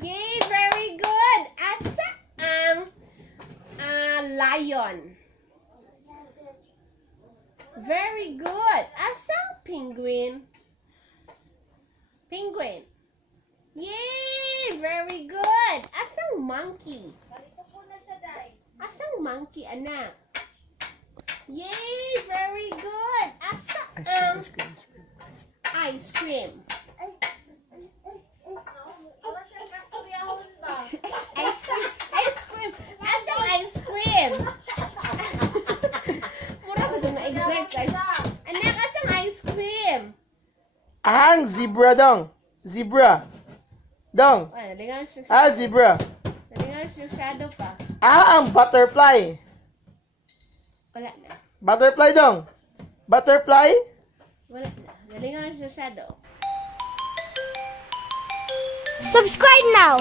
Yay, very good. Asa ang lion? Very good. Asa ang penguin? Penguin. Yay, very good. Asang monkey? Asang monkey, anak? Yay, very good. Asa ang ice cream? Ice cream. Asang ice cream? Mura ko siya na-exact. Anak, asang ice cream? Ang zebra dong. Zebra. Dong. Ay, nalingan siya. Zebra. Nalingan siya shadow pa. Ang butterfly. Wala na. Butterfly dong. Butterfly. Wala na. Nalingan siya shadow. Subscribe now!